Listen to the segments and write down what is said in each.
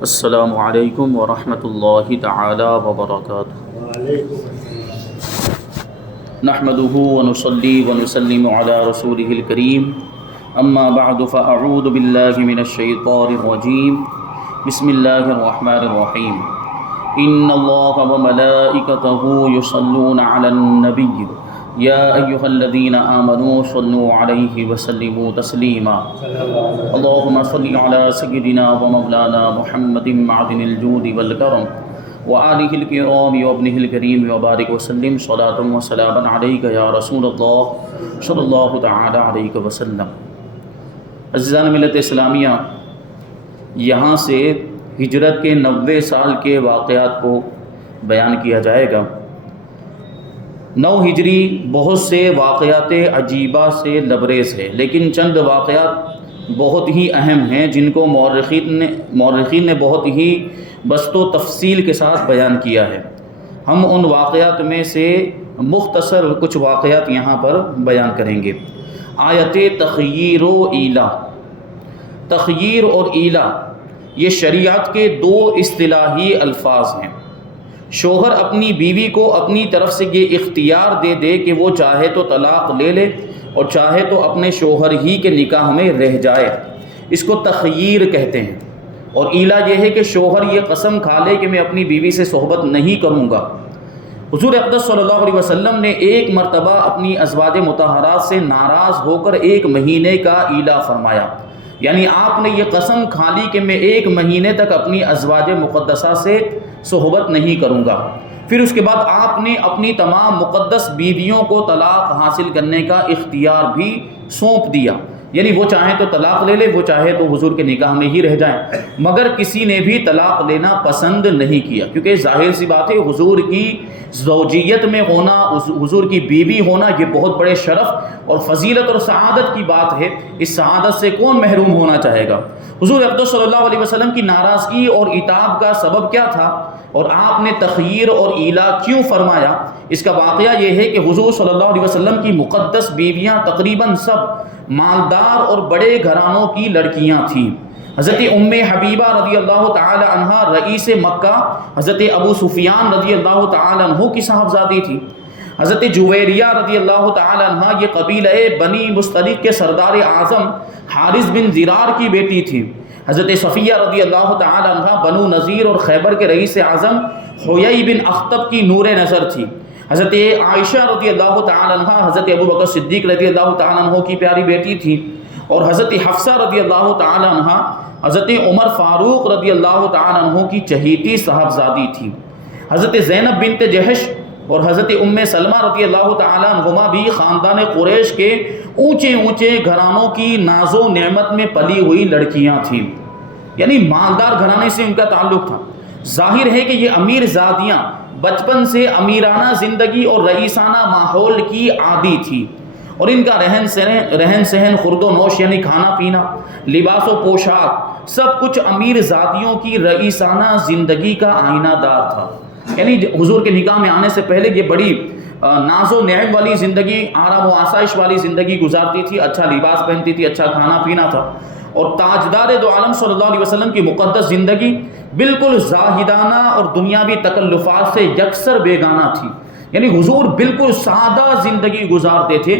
السلام علیکم ورحمۃ اللہ تعالی وبرکاتہ۔ نحمده ونصلي ونسلم على رسوله الكريم، اما بعد فاعوذ باللہ من الشیطان الرجیم، بسم اللہ الرحمن الرحیم۔ ان اللہ وملائکته یصلون علی النبی یا ایہا الذین آمنوا صلوا علیہ وسلموا تسلیما۔ اللہم صل علی سیدنا ومولانا محمد معدن الجود والکرم وآلہ الکرام وابنہ الکریم وبارک وسلم صلاۃ وسلاما علیک یا رسول اللہ صلی اللہ تعالی علیہ وسلم۔ عزیزان ملت اسلامیہ، یہاں سے ہجرت کے 90 سال کے واقعات کو بیان کیا جائے گا۔ 9 ہجری بہت سے واقعات عجیبہ سے لبریز ہے، لیکن چند واقعات بہت ہی اہم ہیں جن کو مورخین نے بہت ہی بسط و تفصیل کے ساتھ بیان کیا ہے۔ ہم ان واقعات میں سے مختصر کچھ واقعات یہاں پر بیان کریں گے۔ آیت تخییر و ایلا۔ تخییر اور ایلا یہ شریعت کے 2 اصطلاحی الفاظ ہیں۔ شوہر اپنی بیوی کو اپنی طرف سے یہ اختیار دے دے کہ وہ چاہے تو طلاق لے لے اور چاہے تو اپنے شوہر ہی کے نکاح میں رہ جائے، اس کو تخییر کہتے ہیں۔ اور ایلا یہ ہے کہ شوہر یہ قسم کھا لے کہ میں اپنی بیوی سے صحبت نہیں کروں گا۔ حضور اقدس صلی اللہ علیہ وسلم نے ایک مرتبہ اپنی ازواج مطہرات سے ناراض ہو کر 1 مہینے کا ایلا فرمایا، یعنی آپ نے یہ قسم کھا لی کہ میں 1 مہینے تک اپنی ازواج مقدسہ سے صحبت نہیں کروں گا۔ پھر اس کے بعد آپ نے اپنی تمام مقدس بیویوں کو طلاق حاصل کرنے کا اختیار بھی سونپ دیا، یعنی وہ چاہیں تو طلاق لے لے، وہ چاہے تو حضور کے نکاح میں ہی رہ جائیں۔ مگر کسی نے بھی طلاق لینا پسند نہیں کیا، کیونکہ ظاہر سی بات ہے حضور کی زوجیت میں ہونا، حضور کی بیوی ہونا یہ بہت بڑے شرف اور فضیلت اور سعادت کی بات ہے۔ اس سعادت سے کون محروم ہونا چاہے گا؟ حضور اقدس صلی اللہ علیہ وسلم کی ناراضگی اور عتاب کا سبب کیا تھا، اور آپ نے تخییر اور ایلا کیوں فرمایا؟ اس کا واقعہ یہ ہے کہ حضور صلی اللہ علیہ وسلم کی مقدس بیویاں تقریباً سب مالدار اور بڑے گھرانوں کی لڑکیاں تھیں۔ حضرت ام حبیبہ رضی اللہ تعالی عنہا رئیس مکہ حضرت ابو سفیان رضی اللہ تعالی عنہ کی صاحبزادی تھی۔ حضرت جویریہ رضی اللہ تعالی عنہا یہ قبیلہ بنی مستلق کے سردار اعظم حارث بن زرار کی بیٹی تھی۔ حضرت صفیہ رضی اللہ تعالی عنہا بنو نذیر اور خیبر کے رئیس اعظم حیی بن اخطب کی نور نظر تھی۔ حضرت عائشہ رضی اللہ تعالی عنہا حضرت ابوبکر صدیق رضی اللہ تعالی عنہ کی پیاری بیٹی تھی، اور حضرت حفصہ رضی اللہ تعالی عنہا حضرت عمر فاروق رضی اللہ تعالی عنہ کی چہیتی صاحبزادی تھی۔ حضرت زینب بنت جحش اور حضرت ام سلمہ رضی اللہ تعالی عنہما بھی خاندان قریش کے اونچے اونچے گھرانوں کی ناز و نعمت میں پلی ہوئی لڑکیاں تھیں، یعنی مالدار گھرانے سے ان کا تعلق تھا۔ ظاہر ہے کہ یہ امیر زادیاں بچپن سے امیرانہ زندگی اور رئیسانہ ماحول کی عادی تھی، اور ان کا رہن سہن خورد و نوش یعنی کھانا پینا، لباس و پوشاک سب کچھ امیر زادیوں کی رئیسانہ زندگی کا آئینہ دار تھا۔ یعنی حضور کے نکاح میں آنے سے پہلے یہ بڑی ناز و نعم والی زندگی، آرام و آسائش والی زندگی گزارتی تھی، اچھا لباس پہنتی تھی، اچھا کھانا پینا تھا، اور تاجدار دو عالم صلی اللہ علیہ وسلم کی مقدس زندگی بالکل زاہدانہ اور دنیاوی تکلفات سے یکسر بیگانہ تھی۔ یعنی حضور بالکل سادہ زندگی گزارتے تھے،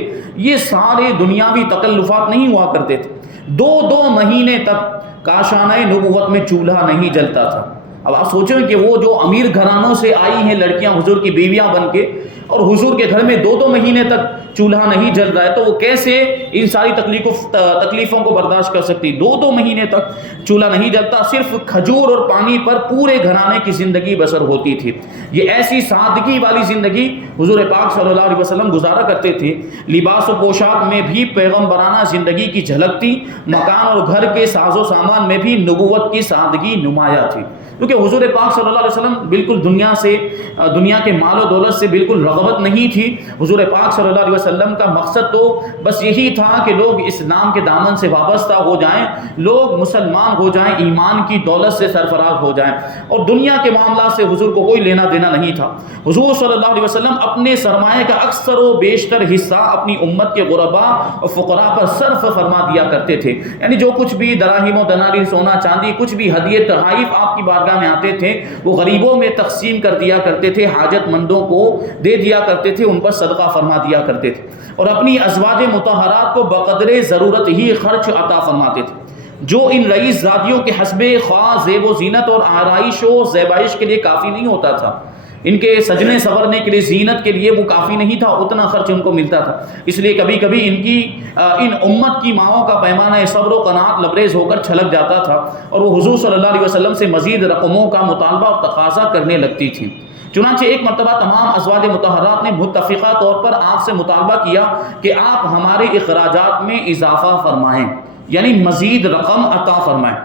یہ سارے دنیاوی تکلفات نہیں ہوا کرتے تھے۔ 2 مہینے تک کاشانہ نبوت میں چولہا نہیں جلتا تھا۔ اب آپ سوچیں کہ وہ جو امیر گھرانوں سے آئی ہیں لڑکیاں حضور کی بیویاں بن کے، اور حضور کے گھر میں 2 مہینے تک چولہا نہیں جل رہا ہے، تو وہ کیسے ان ساری تکلیفوں کو برداشت کر سکتی؟ 2 مہینے تک چولہا نہیں جلتا، صرف کھجور اور پانی پر پورے گھرانے کی زندگی بسر ہوتی تھی۔ یہ ایسی سادگی والی زندگی حضور پاک صلی اللہ علیہ وسلم گزارا کرتے تھے۔ لباس و پوشاک میں بھی پیغمبرانہ زندگی کی جھلک تھی، مکان اور گھر کے ساز و سامان میں بھی نبوت کی سادگی نمایاں تھی، کیونکہ حضور پاک صلی اللہ علیہ وسلم بالکل دنیا کے مال و دولت سے بالکل رغبت نہیں تھی۔ حضور پاک صلی اللہ علیہ وسلم وسلم کا مقصد تو بس یہی تھا کہ لوگ اسلام کے دامن سے وابستہ ہو جائیں، لوگ مسلمان ہو جائیں، ایمان کی دولت سے سرفراز ہو جائیں، اور دنیا کے معاملات سے حضور کو کوئی لینا دینا نہیں تھا۔ حضور صلی اللہ علیہ وسلم اپنے سرمایہ کا اکثر و بیشتر حصہ اپنی امت کے غرباء اور فقراء پر صرف فرما دیا کرتے تھے، یعنی جو کچھ بھی دراہیم و دنانیر، سونا چاندی، کچھ بھی ہدیے تحائف آپ کی بارگاہ میں آتے تھے وہ غریبوں میں تقسیم کر دیا کرتے تھے، حاجت مندوں کو دے دیا کرتے تھے، ان پر صدقہ فرما دیا کرتے تھے، اور اپنی ازواج مطہرات کو بقدر ضرورت ہی خرچ عطا فرماتے تھے، جو ان رئیس زادیوں کے حسب خواہ زیب و زینت اور آرائش و زیبائش کے لیے کافی نہیں ہوتا تھا۔ ان کے سجنے سورنے کے لیے، زینت کے لیے وہ کافی نہیں تھا، اتنا خرچ ان کو ملتا تھا، اس لیے کبھی کبھی ان امت کی ماؤں کا پیمانہ صبر و قناعت لبریز ہو کر چھلک جاتا تھا، اور وہ حضور صلی اللہ علیہ وسلم سے مزید رقموں کا مطالبہ اور تقاضا کرنے لگتی تھیں۔ چنانچہ ایک مرتبہ تمام ازواج مطہرات نے متفقہ طور پر آپ سے مطالبہ کیا کہ آپ ہمارے اخراجات میں اضافہ فرمائیں، یعنی مزید رقم عطا فرمائیں۔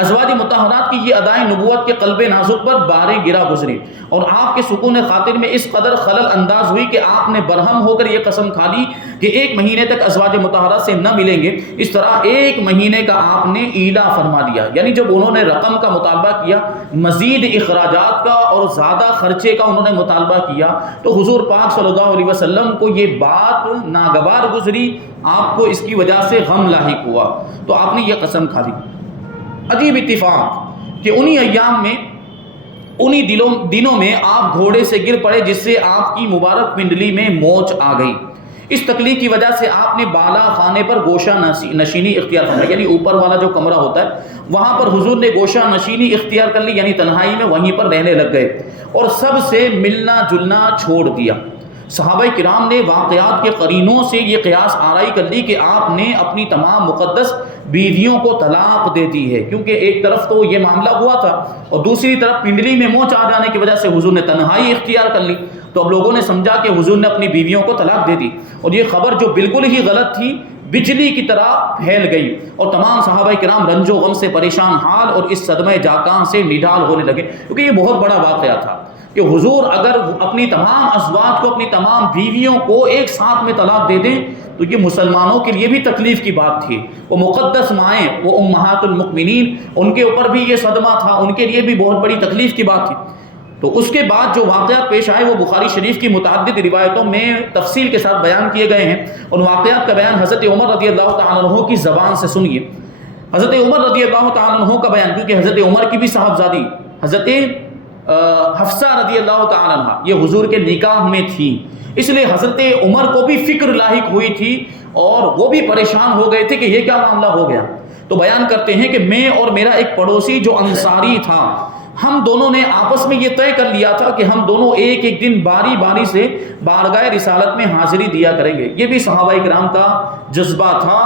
ازواج مطہرات کی یہ ادائیں نبوت کے قلب نازک پر باریں گرا گزری، اور آپ کے سکون خاطر میں اس قدر خلل انداز ہوئی کہ آپ نے برہم ہو کر یہ قسم کھا لی کہ 1 مہینے تک ازواج مطہرات سے نہ ملیں گے۔ اس طرح 1 مہینے کا آپ نے ایلا فرما دیا، یعنی جب انہوں نے رقم کا مطالبہ کیا، مزید اخراجات کا اور زیادہ خرچے کا انہوں نے مطالبہ کیا، تو حضور پاک صلی اللہ علیہ وسلم کو یہ بات ناگوار گزری، آپ کو اس کی وجہ سے غم لاحق ہوا، تو آپ نے یہ قسم کھا لی۔ عجیب اتفاق کہ انہی ایام میں، انہی دنوں میں آپ گھوڑے سے گر پڑے، جس سے آپ کی مبارک پنڈلی میں موچ آ گئی۔ اس تکلیف کی وجہ سے آپ نے بالا خانے پر گوشہ نشینی اختیار فرمائی، یعنی اوپر والا جو کمرہ ہوتا ہے وہاں پر حضور نے گوشہ نشینی اختیار کر لی، یعنی تنہائی میں وہیں پر رہنے لگ گئے، اور سب سے ملنا جلنا چھوڑ دیا۔ صحابہ کرام نے واقعات کے قرینوں سے یہ قیاس آرائی کر لی کہ آپ نے اپنی تمام مقدس بیویوں کو طلاق دے دی ہے، کیونکہ ایک طرف تو یہ معاملہ ہوا تھا اور دوسری طرف پنڈلی میں موچ آ جانے کی وجہ سے حضور نے تنہائی اختیار کر لی، تو اب لوگوں نے سمجھا کہ حضور نے اپنی بیویوں کو طلاق دے دی، اور یہ خبر جو بالکل ہی غلط تھی بجلی کی طرح پھیل گئی، اور تمام صحابہ کرام رنج و غم سے پریشان حال اور اس صدمہ جاکاں سے نڈال ہونے لگے، کیونکہ یہ بہت بڑا واقعہ تھا کہ حضور اگر اپنی تمام ازواج کو، اپنی تمام بیویوں کو ایک ساتھ میں طلاق دے دیں تو یہ مسلمانوں کے لیے بھی تکلیف کی بات تھی۔ وہ مقدس مائیں، وہ امہات المؤمنین، ان کے اوپر بھی یہ صدمہ تھا، ان کے لیے بھی بہت بڑی تکلیف کی بات تھی۔ تو اس کے بعد جو واقعات پیش آئے وہ بخاری شریف کی متعدد روایتوں میں تفصیل کے ساتھ بیان کیے گئے ہیں، اور واقعات کا بیان حضرت عمر رضی اللہ تعالیٰ عنہ کی زبان سے سنیے۔ حضرت عمر رضی اللہ تعالیٰ عنہ کا بیان، کیونکہ حضرت عمر کی بھی صاحبزادی حضرت حفصہ رضی اللہ تعالیٰ عنہ یہ حضور کے نکاح میں تھی، اس لیے حضرت عمر کو بھی فکر لاحق ہوئی تھی اور وہ بھی پریشان ہو گئے تھے کہ یہ کیا معاملہ ہو گیا۔ تو بیان کرتے ہیں کہ میں اور میرا ایک پڑوسی جو انصاری تھا، ہم دونوں نے آپس میں یہ طے کر لیا تھا کہ ہم دونوں ایک ایک دن باری باری سے بارگاہ رسالت میں حاضری دیا کریں گے۔ یہ بھی صحابہ کرام کا جذبہ تھا،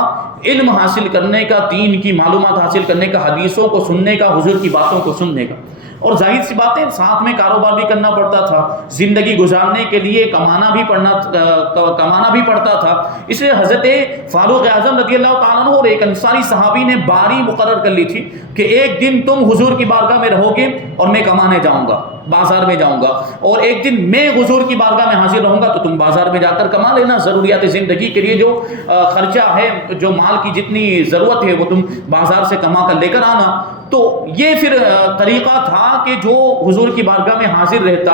علم حاصل کرنے کا، دین کی معلومات حاصل کرنے کا، حدیثوں کو سننے کا، حضور کی باتوں کو سننے کا، اور ظاہر سی بات ہے ساتھ میں کاروبار بھی کرنا پڑتا تھا، زندگی گزارنے کے لیے کمانا بھی پڑتا تھا۔ اس لیے حضرت فاروق اعظم رضی اللہ تعالیٰ عنہ اور ایک انصاری صحابی نے باری مقرر کر لی تھی کہ ایک دن تم حضور کی بارگاہ میں رہو گے اور میں کمانے جاؤں گا، بازار میں جاؤں گا، اور ایک دن میں حضور کی بارگاہ میں حاضر رہوں گا تو تم بازار میں جا کر کما لینا، ضروریات زندگی کے لیے جو خرچہ ہے، جو مال کی جتنی ضرورت ہے وہ تم بازار سے کما کر لے کر آنا۔ تو یہ پھر طریقہ تھا کہ جو حضور کی بارگاہ میں حاضر رہتا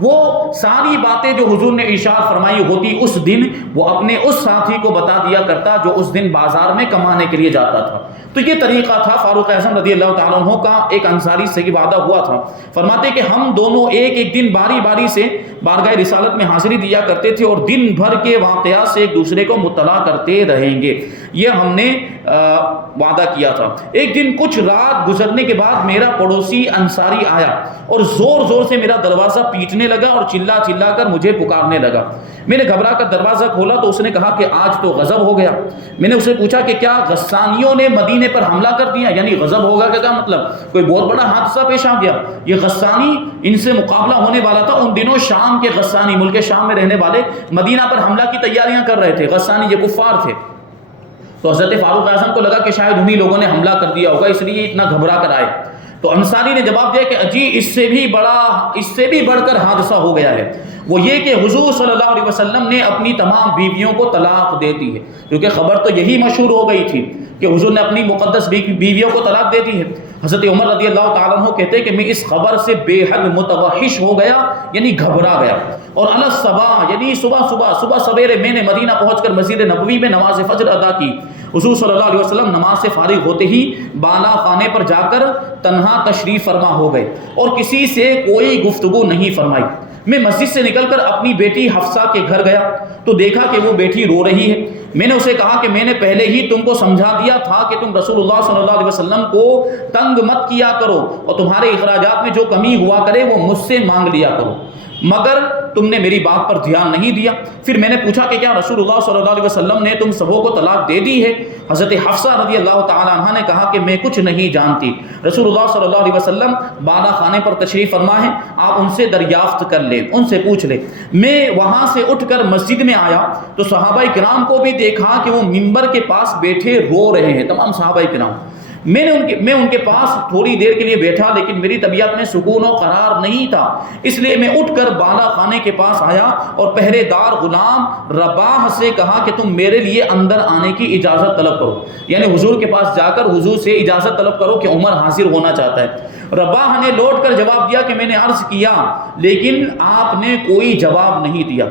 وہ ساری باتیں جو حضور نے ارشاد فرمائی ہوتی اس دن وہ اپنے اس ساتھی کو بتا دیا کرتا جو اس دن بازار میں کمانے کے لیے جاتا تھا۔ تو یہ طریقہ تھا فاروق اعظم رضی اللہ تعالیٰ عنہ کا، ایک انصاری سے یہ وعدہ ہوا تھا۔ فرماتے کہ ہم دونوں ایک ایک دن باری باری سے بارگاہ رسالت میں حاضری دیا کرتے تھے اور دن بھر کے واقعات سے ایک دوسرے کو مطلع کرتے رہیں گے، یہ ہم نے وعدہ کیا تھا۔ ایک دن کچھ رات گزرنے کے بعد میرا پڑوسی انصاری آیا اور زور زور سے میرا دروازہ پیٹنے لگا اور چلا چلا کر مجھے پکارنے لگا۔ میں نے گھبرا کر دروازہ کھولا تو اس نے کہا کہ آج تو غضب ہو گیا۔ میں نے اسے پوچھا کہ کیا غسانیوں نے مدینے پر حملہ کر دیا؟ یعنی غضب ہوگا کہ کیا مطلب؟ کوئی بہت بڑا حادثہ پیش آ گیا؟ یہ غسانی ان سے مقابلہ ہونے والا تھا۔ ان دنوں شام کے غسانی، ملک شام میں رہنے والے، مدینہ پر حملہ کی تیاریاں کر رہے تھے۔ غسانی یہ کفار تھے۔ تو حضرت فاروق اعظم کو لگا کہ شاید انہی لوگوں نے حملہ کر دیا ہوگا، اس لیے اتنا گھبرا کر آئے۔ تو تو انصاری نے جواب دیا کہ اجی اس سے بھی بڑھ کر حادثہ ہو گیا ہے، وہ یہ کہ حضور صلی اللہ علیہ وسلم نے اپنی تمام بیویوں کو طلاق دے دی ہے، کیونکہ خبر تو یہی مشہور ہو گئی تھی کہ حضور نے اپنی مقدس بیویوں کو طلاق دے دی ہے۔ حضرت عمر رضی اللہ تعالیٰ عنہ کہتے ہیں کہ میں اس خبر سے بے حد متوحش ہو گیا، یعنی گھبرا گیا، اور علی الصباح یعنی صبح سویرے میں نے مدینہ پہنچ کر مسجد نبوی میں نماز فجر ادا کی۔ حضور صلی اللہ علیہ وسلم نماز سے فارغ ہوتے ہی بالا خانے پر جا کر تنہا تشریف فرما ہو گئے اور کسی سے کوئی گفتگو نہیں فرمائی۔ میں مسجد سے نکل کر اپنی بیٹی حفصہ کے گھر گیا تو دیکھا کہ وہ بیٹی رو رہی ہے۔ میں نے اسے کہا کہ میں نے پہلے ہی تم کو سمجھا دیا تھا کہ تم رسول اللہ صلی اللہ علیہ وسلم کو تنگ مت کیا کرو اور تمہارے اخراجات میں جو کمی ہوا کرے وہ مجھ سے مانگ لیا کرو، مگر تم نے میری بات پر دھیان نہیں دیا۔ پھر میں نے پوچھا کہ کیا رسول اللہ صلی اللہ علیہ وسلم نے تم سبوں کو طلاق دے دی ہے؟ حضرت حفصہ رضی اللہ تعالی عنہا نے کہا کہ میں کچھ نہیں جانتی، رسول اللہ صلی اللہ علیہ وسلم بالا خانے پر تشریف فرما ہے، آپ ان سے دریافت کر لیں، ان سے پوچھ لیں۔ میں وہاں سے اٹھ کر مسجد میں آیا تو صحابہ کرام کو بھی دیکھا کہ وہ منبر کے پاس بیٹھے رو رہے ہیں، تمام صحابہ کرام۔ میں ان کے پاس تھوڑی دیر کے لیے بیٹھا، لیکن میری طبیعت میں سکون و قرار نہیں تھا، اس لیے میں اٹھ کر بالا خانے کے پاس آیا اور پہرے دار غلام رباح سے کہا کہ تم میرے لیے اندر آنے کی اجازت طلب کرو، یعنی حضور کے پاس جا کر حضور سے اجازت طلب کرو کہ عمر حاضر ہونا چاہتا ہے۔ رباح نے لوٹ کر جواب دیا کہ میں نے عرض کیا لیکن آپ نے کوئی جواب نہیں دیا۔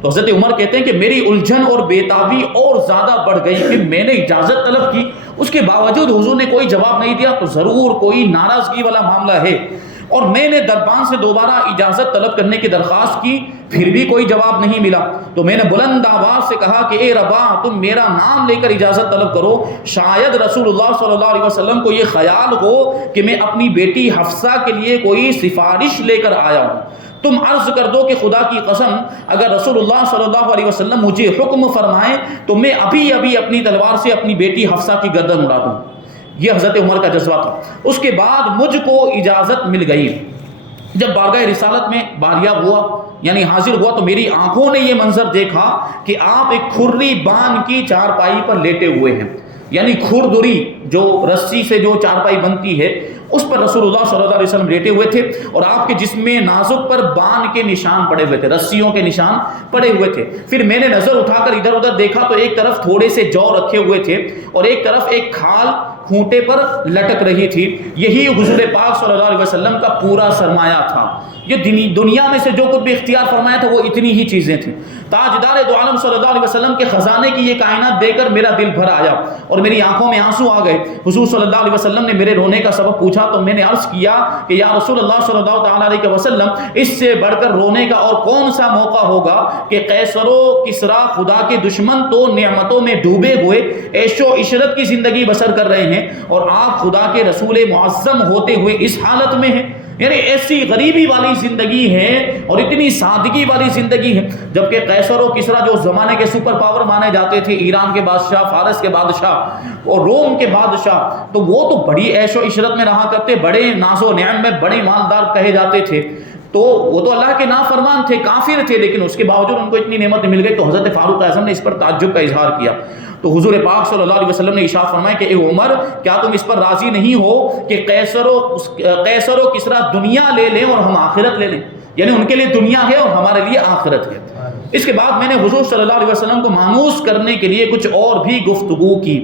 تو حضرت عمر کہتے ہیں کہ میری الجھن اور بےتابی اور زیادہ بڑھ گئی کہ میں نے اجازت طلب کی، اس کے باوجود حضور نے کوئی جواب نہیں دیا، تو ضرور کوئی ناراضگی والا معاملہ ہے۔ اور میں نے دربان سے دوبارہ اجازت طلب کرنے کی درخواست کی، پھر بھی کوئی جواب نہیں ملا۔ تو میں نے بلند آواز سے کہا کہ اے رباح، تم میرا نام لے کر اجازت طلب کرو، شاید رسول اللہ صلی اللہ علیہ وسلم کو یہ خیال ہو کہ میں اپنی بیٹی حفصہ کے لیے کوئی سفارش لے کر آیا ہوں۔ تم عرض کر دو کہ خدا کی قسم اگر رسول اللہ صلی اللہ علیہ وسلم مجھے حکم فرمائیں تو میں ابھی اپنی تلوار سے اپنی بیٹی حفصہ کی گردن اڑا دوں۔ یہ حضرت عمر کا جذبہ تھا۔ اس کے بعد مجھ کو اجازت مل گئی۔ جب بارگاہ رسالت میں باریاب ہوا یعنی حاضر ہوا تو میری آنکھوں نے یہ منظر دیکھا کہ آپ ایک کھرری بان کی چارپائی پر لیٹے ہوئے ہیں، یعنی کھردری جو رسی سے جو چارپائی بنتی ہے اس پر رسول اللہ صلی اللہ علیہ وسلم لیٹے ہوئے تھے، اور آپ کے جسم میں نازک پر بان کے نشان پڑے ہوئے تھے، رسیوں کے نشان پڑے ہوئے تھے۔ پھر میں نے نظر اٹھا کر ادھر ادھر دیکھا تو ایک طرف تھوڑے سے جو رکھے ہوئے تھے اور ایک طرف ایک کھال کھونٹے پر لٹک رہی تھی۔ یہی حضور پاک صلی اللہ علیہ وسلم کا پورا سرمایہ تھا۔ یہ دنیا میں سے جو کچھ بھی اختیار فرمایا تھا وہ اتنی ہی چیزیں تھیں۔ تاجدار دو عالم صلی اللہ علیہ وسلم کے خزانے کی یہ کائنات دیکھ کر میرا دل بھر آیا اور میری آنکھوں میں آنسو آ گئے۔ حضور صلی اللہ علیہ وسلم نے میرے رونے کا سبب پوچھا تو میں نے عرض کیا کہ یا رسول اللہ صلی اللہ تعالیٰ علیہ وسلم، اس سے بڑھ کر رونے کا اور کون سا موقع ہوگا کہ قیصر و کسریٰ خدا کے دشمن تو نعمتوں میں ڈوبے ہوئے عیش و عشرت کی زندگی بسر کر رہے ہیں اور آپ خدا کے رسول معظم ہوتے ہوئے اس حالت میں ہیں، یعنی ایسی غریبی والی زندگی ہے اور اتنی سادگی والی زندگی ہے۔ جبکہ قیصر و کسریٰ جو زمانے کے سپر پاور مانے جاتے تھے، ایران کے بادشاہ، فارس کے بادشاہ اور روم کے بادشاہ، تو وہ تو بڑی عیش و عشرت میں رہا کرتے، بڑے ناز و نعم میں بڑے مالدار کہے جاتے تھے، تو وہ تو اللہ کے نافرمان تھے، کافر تھے، لیکن اس کے باوجود ان کو اتنی نعمت مل گئی۔ تو حضرت فاروق اعظم نے اس پر تعجب کا اظہار کیا تو حضور پاک صلی اللہ علیہ وسلم نے ارشاد فرمایا کہ اے عمر، کیا تم اس پر راضی نہیں ہو کہ قیصر و کسریٰ دنیا لے لیں اور ہم آخرت لے لیں، یعنی ان کے لیے دنیا ہے اور ہمارے لیے آخرت ہے۔ اس کے بعد میں نے حضور صلی اللہ علیہ وسلم کو مانوس کرنے کے لیے کچھ اور بھی گفتگو کی،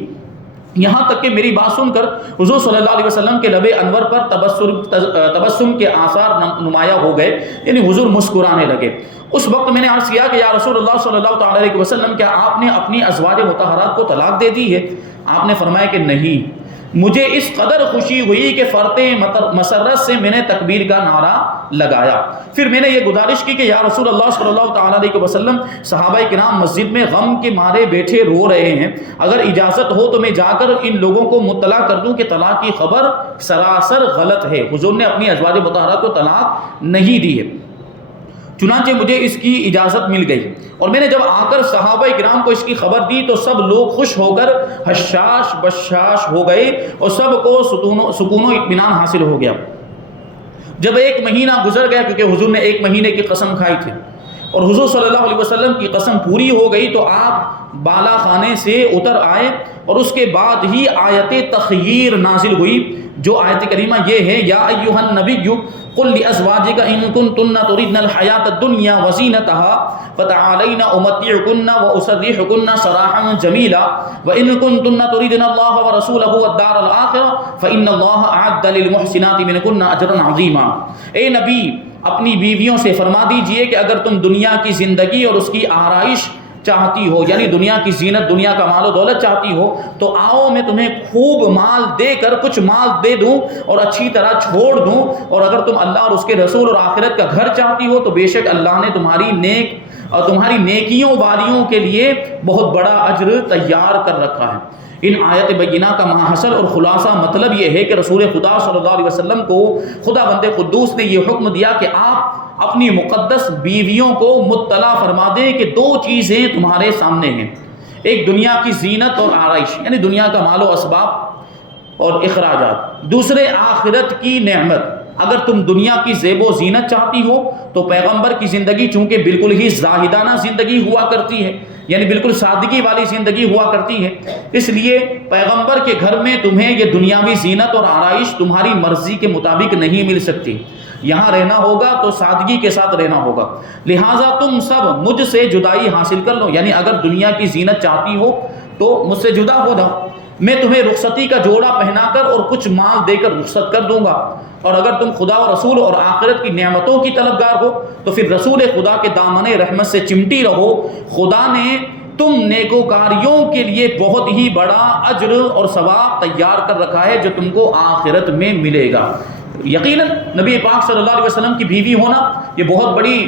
یہاں تک کہ میری بات سن کر حضور صلی اللہ علیہ وسلم کے لب انور پر تبسم کے آثار نمایاں ہو گئے، یعنی حضور مسکرانے لگے۔ اس وقت میں نے عرض کیا کہ یا رسول اللہ صلی اللہ تعالیٰ علیہ وسلم، کیا آپ نے اپنی ازواج مطہرات کو طلاق دے دی ہے؟ آپ نے فرمایا کہ نہیں۔ مجھے اس قدر خوشی ہوئی کہ فرتے مسرت سے میں نے تکبیر کا نعرہ لگایا۔ پھر میں نے یہ گزارش کی کہ یا رسول اللہ صلی اللہ تعالیٰ علیہ وسلم، صحابہ کرام مسجد میں غم کے مارے بیٹھے رو رہے ہیں، اگر اجازت ہو تو میں جا کر ان لوگوں کو مطلع کر دوں کہ طلاق کی خبر سراسر غلط ہے، حضور نے اپنی ازواج مطہرات کو طلاق نہیں دی ہے۔ چنانچہ مجھے اس کی اجازت مل گئی، اور میں نے جب آ کر صحابہ کرام کو اس کی خبر دی تو سب لوگ خوش ہو کر حشاش بشاش ہو گئے اور سب کو سکون و اطمینان حاصل ہو گیا۔ جب ایک مہینہ گزر گیا، کیونکہ حضور نے 1 مہینے کی قسم کھائی تھی اور حضور صلی اللہ علیہ وسلم کی قسم پوری ہو گئی، تو آپ بالا خانے سے اتر آئے اور اس کے بعد ہی آیت تخییر نازل ہوئی، جو آیت کریمہ یہ ہے یا ایھا النبی قل لازواجک ان کنتن تردن الحیاۃ الدنیا وزینتها فتعالین امتعکن واسرحکن سراحا جمیلا وان کنتن تردن اللہ ورسولہ والدار الآخرہ فان اللہ اعد للمحسنات منکن اجرا عظیما۔ اے نبی اپنی بیویوں سے فرما دیجئے کہ اگر تم دنیا کی زندگی اور اس کی آرائش چاہتی ہو، یعنی دنیا کی زینت، دنیا کا مال و دولت چاہتی ہو، تو آؤ میں تمہیں خوب مال دے کر کچھ مال دے دوں اور اچھی طرح چھوڑ دوں، اور اگر تم اللہ اور اس کے رسول اور آخرت کا گھر چاہتی ہو تو بے شک اللہ نے تمہاری نیکیوں واریوں کے لیے بہت بڑا اجر تیار کر رکھا ہے۔ ان آیت بینہ کا ماحصل اور خلاصہ مطلب یہ ہے کہ رسول خدا صلی اللہ علیہ وسلم کو خدا بند قدوس نے یہ حکم دیا کہ آپ اپنی مقدس بیویوں کو مطلع فرما دیں کہ دو چیزیں تمہارے سامنے ہیں، ایک دنیا کی زینت اور آرائش، یعنی دنیا کا مال و اسباب اور اخراجات، دوسرے آخرت کی نعمت۔ اگر تم دنیا کی زیب و زینت چاہتی ہو تو پیغمبر کی زندگی چونکہ بالکل ہی زاہدانہ زندگی ہوا کرتی ہے، یعنی بالکل سادگی والی زندگی ہوا کرتی ہے، اس لیے پیغمبر کے گھر میں تمہیں یہ دنیاوی زینت اور آرائش تمہاری مرضی کے مطابق نہیں مل سکتی۔ یہاں رہنا ہوگا تو سادگی کے ساتھ رہنا ہوگا، لہٰذا تم سب مجھ سے جدائی حاصل کر لو، یعنی اگر دنیا کی زینت چاہتی ہو تو مجھ سے جدا ہو جاؤ، میں تمہیں رخصتی کا جوڑا پہنا کر اور کچھ مال دے کر رخصت کر دوں گا، اور اگر تم خدا و رسول اور آخرت کی نعمتوں کی طلبگار ہو تو پھر رسول خدا کے دامن رحمت سے چمٹی رہو، خدا نے تم نیکوکاریوں کے لیے بہت ہی بڑا اجر اور ثواب تیار کر رکھا ہے جو تم کو آخرت میں ملے گا۔ یقیناً نبی پاک صلی اللہ علیہ وسلم کی بیوی ہونا یہ بہت بڑی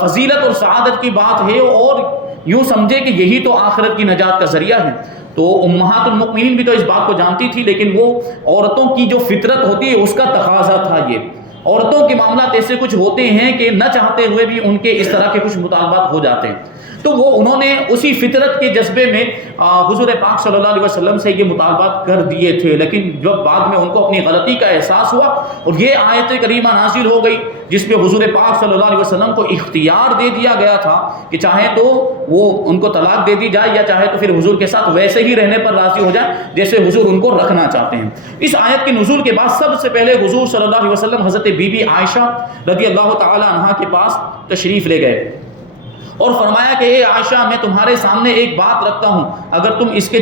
فضیلت اور سعادت کی بات ہے، اور یوں سمجھے کہ یہی تو آخرت کی نجات کا ذریعہ ہے۔ تو امہات المؤمنین بھی تو اس بات کو جانتی تھی، لیکن وہ عورتوں کی جو فطرت ہوتی ہے اس کا تقاضا تھا۔ یہ عورتوں کے معاملات ایسے کچھ ہوتے ہیں کہ نہ چاہتے ہوئے بھی ان کے اس طرح کے کچھ مطالبات ہو جاتے ہیں، تو انہوں نے اسی فطرت کے جذبے میں حضور پاک صلی اللہ علیہ وسلم سے یہ مطالبات کر دیے تھے، لیکن جب بعد میں ان کو اپنی غلطی کا احساس ہوا اور یہ آیت کریمہ نازل ہو گئی جس میں حضور پاک صلی اللہ علیہ وسلم کو اختیار دے دیا گیا تھا کہ چاہے تو وہ ان کو طلاق دے دی جائے یا چاہے تو پھر حضور کے ساتھ ویسے ہی رہنے پر راضی ہو جائے جیسے حضور ان کو رکھنا چاہتے ہیں۔ اس آیت کے نزول کے بعد سب سے پہلے حضور صلی اللہ علیہ وسلم حضرت بی بی عائشہ رضی اللہ تعالی عنہا کے پاس تشریف لے گئے اور فرمایا کہ اے عائشہ میں تمہارے سامنے ایک بات رکھتا ہوں، مگر تم اس کے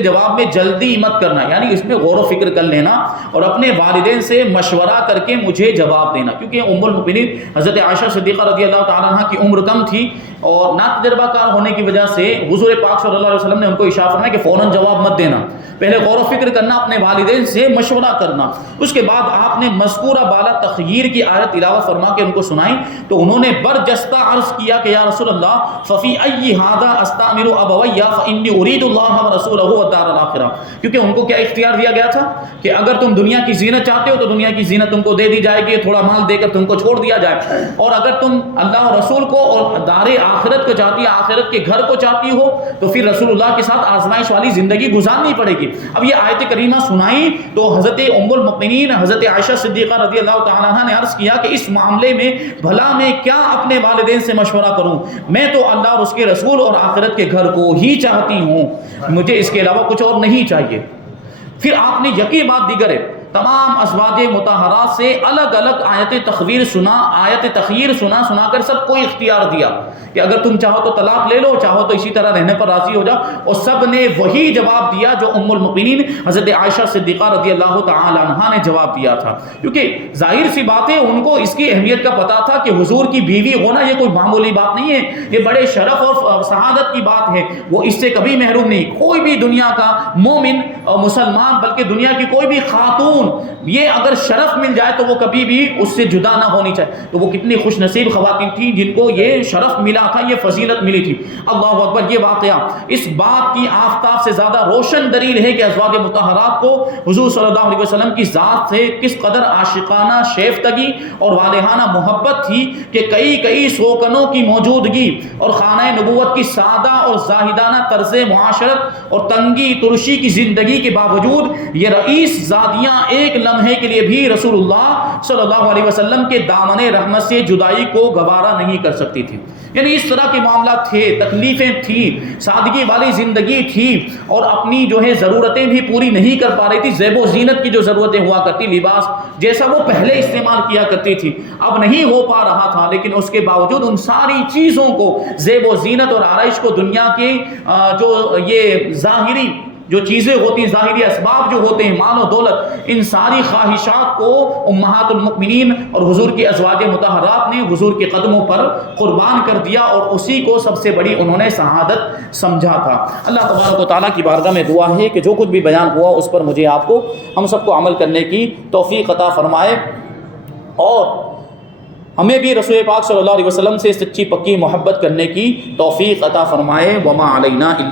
جواب میں جلدی مت کرنا، یعنی اس میں غور و فکر کر لینا اور اپنے والدین سے مشورہ کر کے مجھے جواب دینا، کیونکہ ام المؤمنین حضرت عائشہ صدیقہ رضی اللہ تعالیٰ عنہ کی عمر کم تھی اور نا تجربہ کار ہونے کی وجہ سے حضور پاک صلی اللہ علیہ وسلم نے ان کو ارشاد فرمایا کہ فوراً جواب مت دینا، پہلے غور و فکر کرنا، اپنے والدین سے مشورہ کرنا۔ اس کے بعد آپ نے مذکورہ بالا تخییر کی آیت تلاوت فرما کے ان کو سنائی تو انہوں نے برجستہ عرض کیا کہ یا رسول اللہ ففی ای ھذا استعمل ابوی فانی اريد اللہ ورسولہ والدار الاخرہ، کیونکہ ان کو کیا اختیار دیا گیا تھا کہ اگر تم دنیا کی زینت چاہتے ہو تو دنیا کی زینت تم کو دے دی جائے گی، تھوڑا مال دے کر تم کو چھوڑ دیا جائے، اور اگر تم اللہ اور رسول کو اور دار آخرت کو چاہتی، آخرت کے گھر کو چاہتی ہو تو پھر رسول اللہ کے ساتھ آزمائش والی زندگی گزارنی پڑے گی۔ اب یہ آیت کریمہ سنائی تو حضرت ام المؤمنین حضرت عائشہ صدیقہ رضی اللہ تعالیٰ عنہ نے عرض کیا کہ اس معاملے میں بھلا میں کیا اپنے والدین سے مشورہ کروں، میں تو اللہ اور اس کے رسول اور آخرت کے گھر کو ہی چاہتی ہوں، مجھے اس کے علاوہ کچھ اور نہیں چاہیے۔ پھر آپ نے یقین بات دیگر ہے، تمام ازواج مطہرات سے الگ الگ آیت تخیر سنا کر سب کو اختیار دیا کہ اگر تم چاہو تو طلاق لے لو، چاہو تو اسی طرح رہنے پر راضی ہو جاؤ، اور سب نے وہی جواب دیا جو ام المؤمنین حضرت عائشہ صدیقہ رضی اللہ تعالی عنہا نے جواب دیا تھا، کیونکہ ظاہر سی بات ہے ان کو اس کی اہمیت کا پتہ تھا کہ حضور کی بیوی ہونا یہ کوئی معمولی بات نہیں ہے، یہ بڑے شرف اور سعادت کی بات ہے، وہ اس سے کبھی محروم نہیں۔ کوئی بھی دنیا کا مومن اور مسلمان بلکہ دنیا کی کوئی بھی خاتون یہ اگر شرف مل جائے تو وہ کبھی بھی اس سے جدا نہ ہونی چاہیے، تو وہ کتنی خوش نصیب خواتین تھیں جن کو یہ شرف ملا تھا، یہ فضیلت ملی تھی۔ اللہ اکبر، یہ واقعہ اس بات کی آفتاب سے زیادہ روشن دلیل ہے کہ ازواج مطہرات کو حضور صلی اللہ علیہ وسلم کی ذات سے کس قدر عاشقانہ شیفتگی اور والہانہ محبت تھی کہ کئی سوکنوں کی موجودگی اور خانہ نبوت کی سادہ اور زاہدانہ طرز معاشرت اور تنگی ترشی کی زندگی کے باوجود یہ رئیس زادیاں ایک لمحے کے لیے بھی رسول اللہ صلی اللہ علیہ وسلم کے دامن رحمت سے جدائی کو گوارا نہیں کر سکتی تھی. یعنی اس طرح کے معاملات تھے، تکلیفیں تھیں، سادگی والی زندگی تھی، اور اپنی جو ہے ضرورتیں بھی پوری نہیں کر پا رہی تھی. زیب و زینت کی جو ضرورتیں ہوا کرتی، لباس جیسا وہ پہلے استعمال کیا کرتی تھی اب نہیں ہو پا رہا تھا، لیکن اس کے باوجود ان ساری چیزوں کو، زیب و زینت اور آرائش کو، دنیا کے جو یہ ظاہری جو چیزیں ہوتی ہیں، ظاہری اسباب جو ہوتے ہیں، مال و دولت، ان ساری خواہشات کو امہات المؤمنین اور حضور کی ازواج مطہرات نے حضور کے قدموں پر قربان کر دیا، اور اسی کو سب سے بڑی انہوں نے سعادت سمجھا تھا. اللہ تبارک و تعالیٰ کی بارگاہ میں دعا ہے کہ جو کچھ بھی بیان ہوا اس پر مجھے آپ کو، ہم سب کو عمل کرنے کی توفیق عطا فرمائے، اور ہمیں بھی رسول پاک صلی اللہ علیہ وسلم سے سچی پکی محبت کرنے کی توفیق عطا فرمائے. وما علینا الا